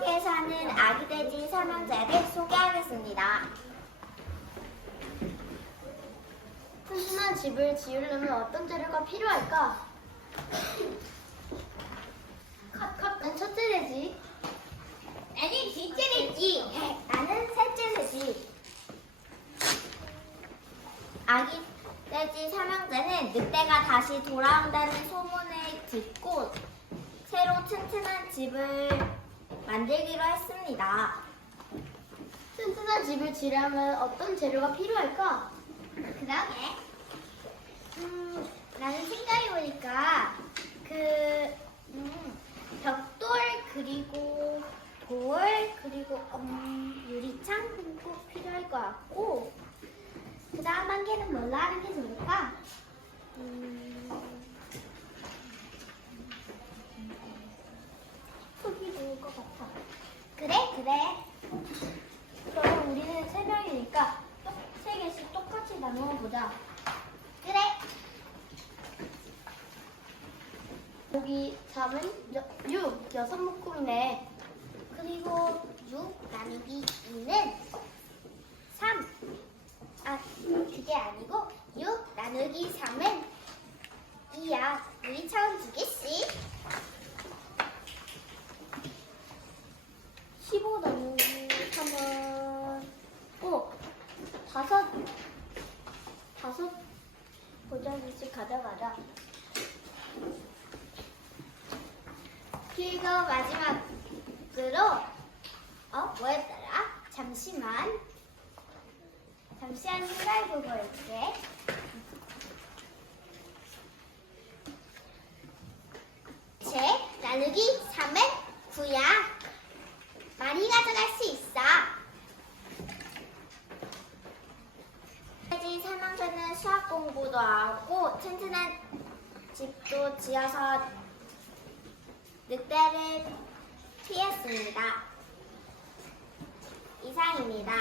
지역에 사는 아기 돼지 삼형제를 소개하겠습니다. 튼튼한 집을 지으려면 어떤 재료가 필요할까? 컷컷 난 첫째 돼지 나는 둘째 돼지. 나는 셋째 돼지. 아기 돼지 삼형제는 늑대가 다시 돌아온다는 소문을 듣고 새로 튼튼한 집을 했습니다. 튼튼한 집을 지으려면 어떤 재료가 필요할까? 그러게. 음, 나는 생각해보니까, 그, 음, 벽돌, 그리고 돌, 그리고, 음, 유리창 꼭 필요할 것 같고, 그 다음 한 개는 뭘로 하는 게 좋을까? 음, 그래, 그래. 그럼 우리는 세 명이니까 똑- 세 개씩 똑같이 나누어 보자. 그래. 여기 3은 6, 여섯 묶음이네. 그리고 6 나누기 2는 3. 아, 그게 아니고 6 나누기 3은 2야. 유리창은 두 개씩. 500원씩 가져가자. 그리고 마지막으로 어 뭐였더라? 잠시만 잠시만 생각해보고 올게. 제 나누기 3의 9야. 많이 가져갈 수 있어. 공부도 하고 튼튼한 집도 지어서 늑대를 피했습니다. 이상입니다.